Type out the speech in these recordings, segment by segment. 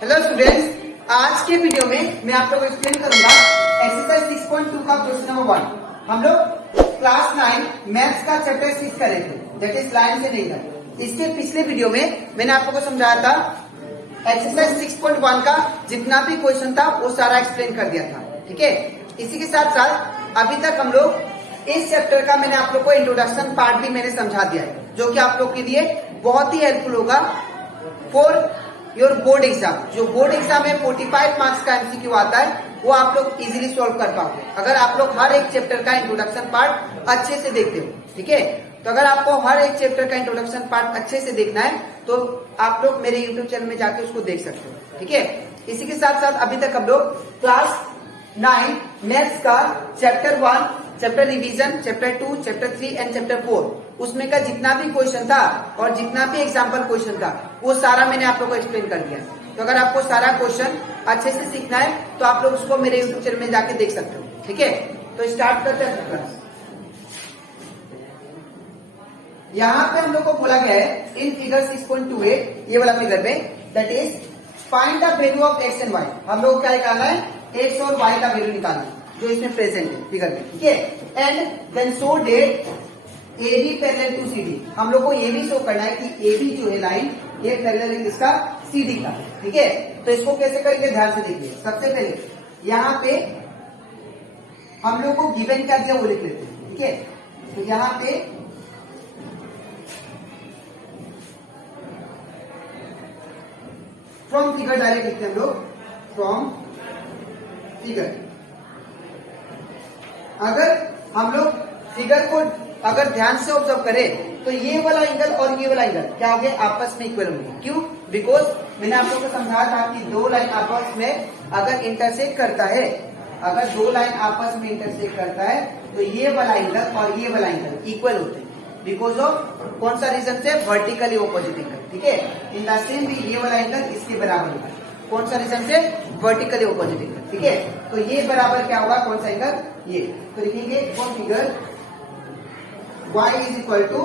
Hello students, आज के video में मैं आप लोगों को एक्सप्लेन करूंगा एक्सरसाइज 6.2 का क्वेश्चन नंबर 1। हम लोग क्लास 9 मैथ्स का चैप्टर 6 कर रहे थे, दैट इज लाइन से नहीं था। इसके पिछले वीडियो में मैंने आप लोगों को समझाया था एक्सरसाइज 6.1 का जितना भी क्वेश्चन था वो सारा एक्सप्लेन कर दिया था। ठीक है, इसी के साथ साथ अभी तक हम लोग इस चैप्टर का मैंने आप लोग को इंट्रोडक्शन पार्ट भी मैंने समझा दिया है, जो कि आप लोग के लिए बहुत ही हेल्पफुल होगा फॉर योर बोर्ड एग्जाम। जो बोर्ड एग्जाम में 45 मार्क्स का एमसीक्यू आता है वो आप लोग इजीली सॉल्व कर पाओगे अगर आप लोग हर एक चैप्टर का इंट्रोडक्शन पार्ट अच्छे से देखते हो। ठीक है, तो अगर आपको हर एक चैप्टर का इंट्रोडक्शन पार्ट अच्छे से देखना है तो आप लोग मेरे यूट्यूब चैनल में जाके उसको देख सकते हो। ठीक है, इसी के साथ साथ अभी तक हम लोग क्लास 9 मैथ्स का chapter 1, chapter revision, chapter 2, chapter 3 and chapter 4 उसमें का जितना भी क्वेश्चन था और जितना भी एग्जाम्पल क्वेश्चन था वो सारा मैंने आप लोग को एक्सप्लेन कर दिया। तो अगर आपको सारा क्वेश्चन अच्छे से सीखना है तो आप लोग उसको मेरे यूट्यूब चैनल में जाके देख सकते हो। ठीक है, तो स्टार्ट करते हैं क्लास। यहाँ पे हम लोग को बोला गया है इन फिगर 6.28 ये वाला फिगर में, that is find the value of x and y. हम लोग क्या निकालना है, एक्स और वाई का वैल्यू निकालना है जो इसमें प्रेजेंट है फिगर में। ठीक है, and then show that A B parallel to C D. हम लोग को ये भी शो करना है कि ए बी जो है लाइन ये पैरेलल है किसका, सी डी का। ठीक है, तो इसको कैसे करेंगे ध्यान से देखिए। सबसे पहले यहाँ पे हम लोग को गिवन क्या दिया वो लिख लेते हैं। ठीक है, तो यहाँ पे फ्रॉम फिगर डायरेक्ट लिखते हैं हम लोग, फ्रॉम फिगर। अगर हम लोग फिगर को अगर ध्यान से ऑब्जर्व करें तो ये वाला एंगल और ये वाला एंगल क्या हो गया, आपस में इक्वल होंगे। क्यों? बिकॉज मैंने आप लोगों को समझाया था कि दो लाइन आपस में अगर इंटरसेक्ट करता है, अगर दो लाइन आपस में इंटरसेक्ट करता है तो ये वाला एंगल और ये वाला एंगल इक्वल होते हैं बिकॉज ऑफ कौन सा रीजन से, वर्टिकली ऑपोजिट एंगल। ठीक है, इन द सेम भी ये वाला एंगल इसके बराबर होगा, कौन सा रीजन से, वर्टिकली ऑपोजिट एंगल। ठीक है, तो ये बराबर क्या होगा, कौन सा एंगल, ये। तो लिखेंगे for figure y is equal to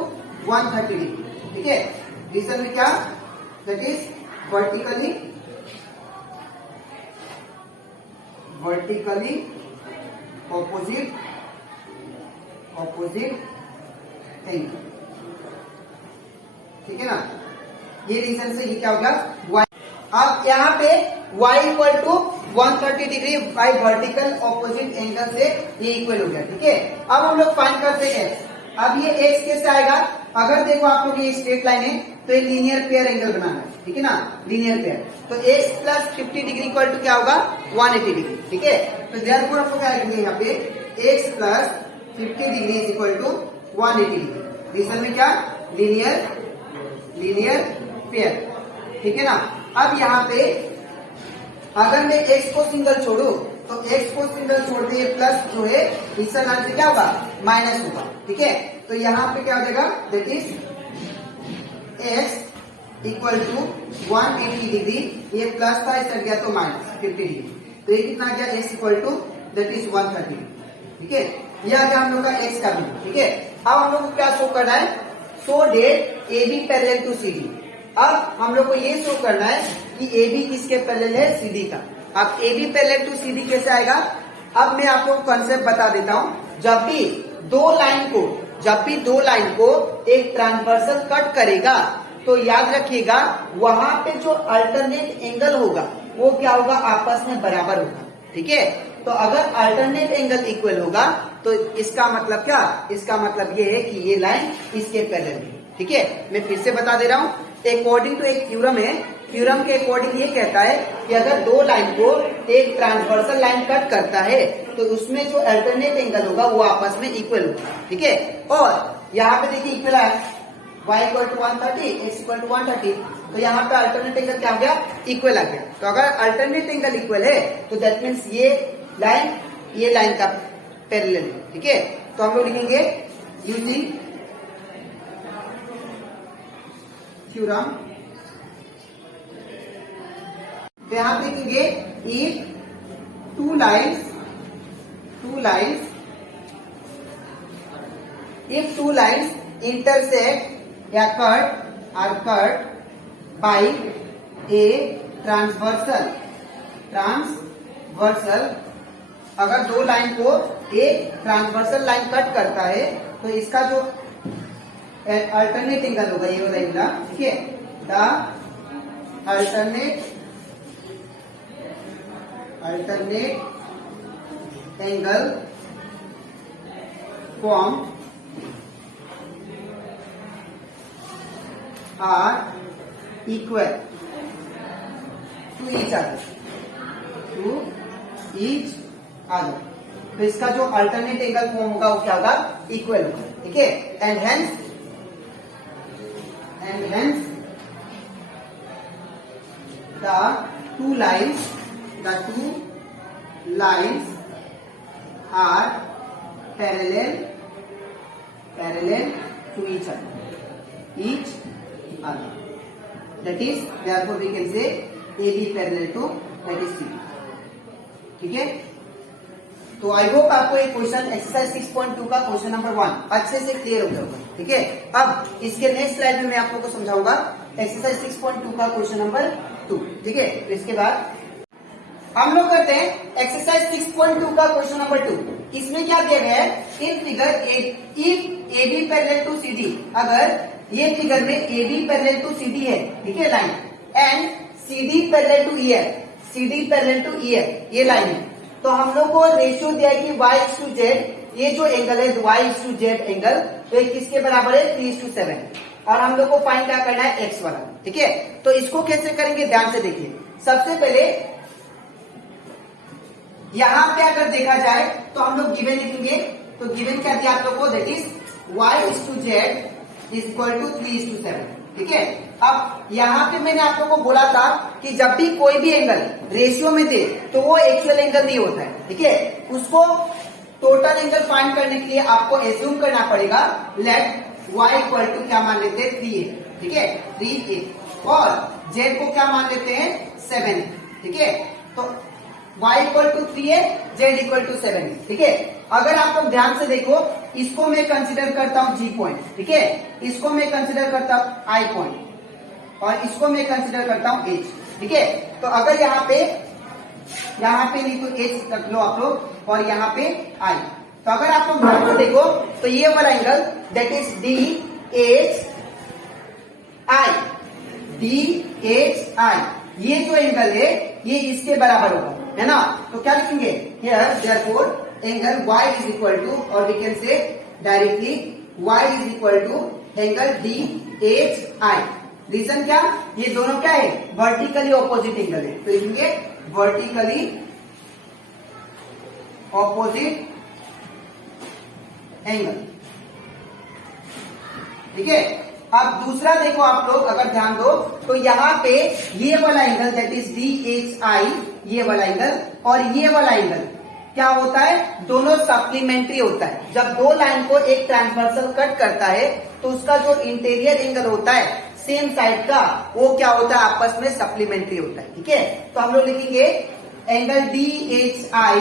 130 degree. ठीक है, रीजन में क्या, that is vertically opposite angle. ठीक है ना, ये रीजन से ये क्या होगा, y। अब यहाँ पे y equal to 130 degree by vertical opposite angle से ये इक्वल हो गया। ठीक है, अब हम लोग फाइंड करते हैं अब ये x कैसे आएगा। अगर देखो आप लोग ये स्ट्रेट लाइन है तो ये लीनियर पेयर एंगल बनाना है। ठीक है ना, लीनियर पेयर। तो x plus 50 degree equal to क्या होगा, 180 डिग्री। ठीक है, तो देयरफॉर आपको क्या लिखेंगे यहाँ पे, x plus 50 degree is equal to 180 degree. Reason में क्या, लीनियर पेयर। ठीक है ना, अब यहाँ पे अगर मैं x को सिंगल छोड़ू तो x को सिंगल छोड़ते ही प्लस जो है हिस्सा नाम से क्या होगा, माइनस होगा। ठीक है, तो यहाँ पे क्या हो जाएगा, that is x equal to 180 degree, ये प्लस था इस गया तो माइनस 50 डिग्री, तो ये कितना आ गया, x equal to that is 130। ठीक है, ये आ गया हम लोग का x का वैल्यू। ठीक है, अब हम लोग को क्या शो करना है, show that A B parallel to C D. अब हम लोग को ये शो करना है कि ए बी किसके पैरेलल है, सी डी का। अब A B parallel to C D कैसे आएगा, अब मैं आपको कॉन्सेप्ट बता देता हूं। जब भी दो लाइन को एक ट्रांसवर्सल कट करेगा तो याद रखिएगा वहां पे जो अल्टरनेट एंगल होगा वो क्या होगा, आपस में बराबर होगा। ठीक है, तो अगर अल्टरनेट एंगल इक्वल होगा तो इसका मतलब क्या, इसका मतलब ये है कि ये लाइन इसके पैरेलल है। ठीक है, मैं फिर से बता दे रहा हूं, अकॉर्डिंग टू एक थ्योरम है, थ्योरम के अकॉर्डिंग ये कहता है कि अगर दो लाइन को एक ट्रांसवर्सल लाइन कट करता है तो उसमें जो अल्टरनेट एंगल होगा वो आपस में इक्वल होगा। ठीक है, और यहाँ पे देखिए इक्वल है, y equal to 130, x equal to 130, तो यहाँ पे अल्टरनेट एंगल क्या हो गया, इक्वल आ गया। तो अगर अल्टरनेट एंगल इक्वल है तो दैट मीन्स ये लाइन का पैरेलल है। ठीक है, तो हम लोग लिखेंगे यूजिंग थ्योरम, तो यहाँ पे लिखेंगे इफ टू लाइन्स intersect या cut are cut by a transversal अगर दो लाइन को एक ट्रांसवर्सल लाइन कट करता है तो इसका जो अल्टरनेट एंगल होगा ये वाला एंगल, ठीक है, the alternate angle form are equal to each other, तो इसका जो अल्टरनेट एंगल फॉर्म होगा वो क्या होगा, इक्वल होगा, ठीक है। And hence the two lines are parallel to each other. That is, therefore we can say AB parallel to that is CD. ठीक है, तो आई होप आपको एक क्वेश्चन एक्सरसाइज 6.2 का क्वेश्चन नंबर 1 अच्छे से क्लियर हो गया होगा, ठीक है। अब इसके नेक्स्ट स्लाइड में मैं आप लोगों को समझाऊंगा एक्सरसाइज 6.2 का क्वेश्चन नंबर 2, ठीक है। तो इसके बाद हम लोग करते हैं एक्सरसाइज 6.2 का क्वेश्चन नंबर 2। इसमें क्या दिया गया है, in figure if AB parallel to CD, अगर ये फिगर में AB पैरेलल टू CD है, ठीक है, line, and CD parallel to EF, ये लाइन है, तो हम लोग को रेशियो दिया है कि y/z, ये जो एंगल है y/z एंगल, तो ये किसके बराबर है, 3:7, और हम लोग को फाइंड क्या करना है, x वाला, ठीक है। तो इसको कैसे करेंगे, ध्यान से देखिए। सबसे पहले यहां पे अगर देखा जाए तो हम लोग गिवन लिखेंगे, तो गिवन क्या दिया आप लोग को, that is y/z is equal to 3:7, ठीक है। अब यहाँ पे मैंने आप लोगों को बोला था कि जब भी कोई भी एंगल रेशियो में दे तो वो एक्चुअल एंगल नहीं होता है, ठीक है। उसको टोटल एंगल फाइंड करने के लिए आपको एज्यूम करना पड़ेगा, लेट y इक्वल टू क्या मान लेते हैं, 3a, ठीक है, 3a, और z को क्या मान लेते हैं, 7, ठीक है। तो y equal to 3a, z equal to 7, ठीक है। अगर आप लोग ध्यान से देखो, इसको मैं कंसिडर करता हूं G पॉइंट, ठीक है, इसको मैं कंसिडर करता हूं I पॉइंट, और इसको मैं कंसिडर करता हूं H, ठीक है। तो अगर यहाँ पे नहीं तो H रख लो आप लोग, और यहाँ पे I, तो अगर आप लोग ध्यान से देखो तो ये वाला एंगल दैट इज DHI, ये जो एंगल है ये इसके बराबर होगा, है ना। तो क्या लिखेंगे here, therefore angle y is equal to, और we can say directly y is equal to angle DHI। Reason क्या, ये दोनों क्या है, वर्टिकली ऑपोजिट एंगल है, तो लिखेंगे वर्टिकली ऑपोजिट एंगल, ठीक है। अब दूसरा देखो आप लोग, अगर ध्यान दो तो यहाँ पे ये वाला एंगल दैट इज DHI, ये वाला एंगल और ये वाला एंगल क्या होता है, दोनों सप्लीमेंट्री होता है। जब दो लाइन को एक ट्रांसवर्सल कट करता है तो उसका जो इंटीरियर एंगल होता है सेम साइड का, वो क्या होता है, आपस में सप्लीमेंट्री होता है, ठीक है। तो हम लोग लिखेंगे angle DHI,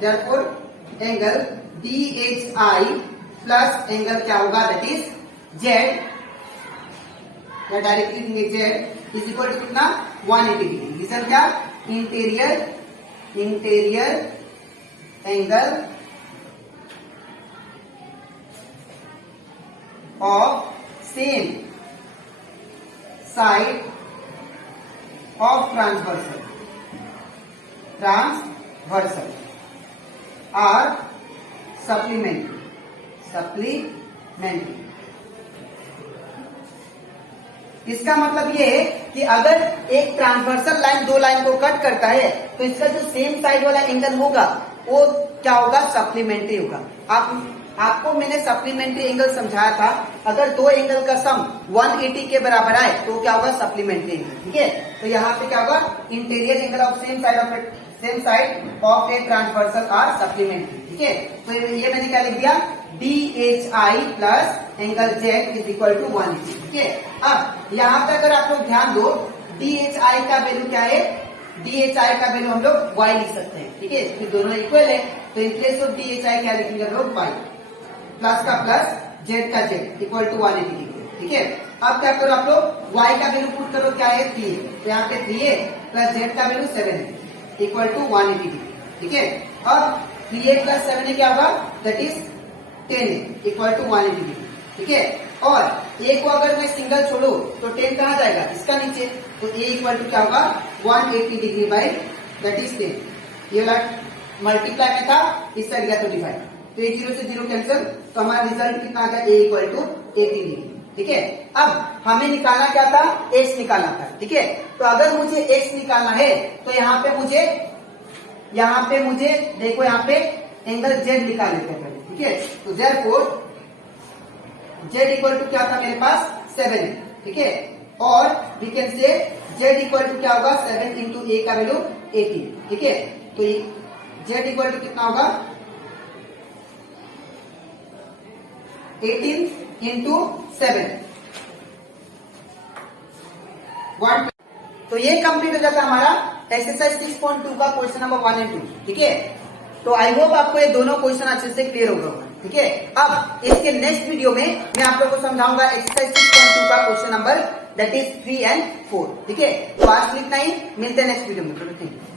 therefore angle DHI plus angle क्या होगा, दैट इज Z, या डायरेक्टली लिखेंगे Z इज इक्वल टू कितना, 180 डिग्री। रीजन क्या, interior angle of same side of transversal are supplementary. इसका मतलब ये है कि अगर एक ट्रांसवर्सल लाइन दो लाइन को कट करता है तो इसका जो सेम साइड वाला एंगल होगा वो क्या होगा, सप्लीमेंट्री होगा। आपको मैंने सप्लीमेंट्री एंगल समझाया था, अगर दो एंगल का सम 180 के बराबर आए तो क्या होगा, सप्लीमेंट्री एंगल, ठीक है। तो यहाँ पे क्या होगा, interior angle of same side of a transversal are supplementary, ठीक है। तो ये मैंने क्या लिख दिया, DHI plus angle Z is equal to 180, ठीक है। अब यहाँ पे अगर आप लोग ध्यान दो, DHI का वैल्यू क्या है, DHI का वैल्यू हम लोग y लिख सकते हैं, ठीक है, क्योंकि दोनों इक्वल है। तो इन प्लेस ऑफ DHI क्या लिखेंगे हम लोग, y, प्लस का प्लस, Z का Z इक्वल टू 180 डिग्री, ठीक है। अब क्या करो आप लोग y का वैल्यू पुट करो, क्या है 3, तो यहाँ पे 3 है प्लस z का वैल्यू 7 है इक्वल टू 180 डिग्री। ठीक है, अब 3a प्लस 7 क्या होगा, दैट इज 10 है इक्वल टू 180 डिग्री। ठीक है, और a को अगर मैं सिंगल छोड़ू तो 10 कहाँ जाएगा, इसका नीचे, तो a इक्वल टू क्या होगा 180 डिग्री बाई दैट इज 10। ये वाला मल्टीप्लाई में था, इस साइड गया तो डिवाइड, तो ये 0 से 0 कैंसिल, तो हमारा रिजल्ट कितना आ गया, a इक्वल टू 80 डिग्री। ठीक है, अब हमें निकालना क्या था, x निकालना था। ठीक है, तो अगर मुझे x निकालना है तो यहाँ पे मुझे देखो, यहाँ पे एंगल z निकाल लेते हैं पहले। ठीक है, तो therefore z इक्वल टू क्या था मेरे पास 7 है। ठीक है, और we can say z equal to क्या होगा 7 इंटू a का वैल्यू 18। ठीक है, तो z इक्वल टू कितना होगा 18 इंटू 7 1। तो ये कंप्लीट हो जाता है हमारा एक्सरसाइज 6.2 का क्वेश्चन नंबर 1 एंड 2। ठीक है, तो आई होप आपको ये दोनों क्वेश्चन अच्छे से क्लियर हो गए। ठीक है, अब इसके नेक्स्ट वीडियो में मैं आप लोगों को समझाऊंगा एक्सरसाइज 6.2 का question number that is 3 and 4। ठीक है, तो आज इतना ही, मिलते हैं नेक्स्ट वीडियो में।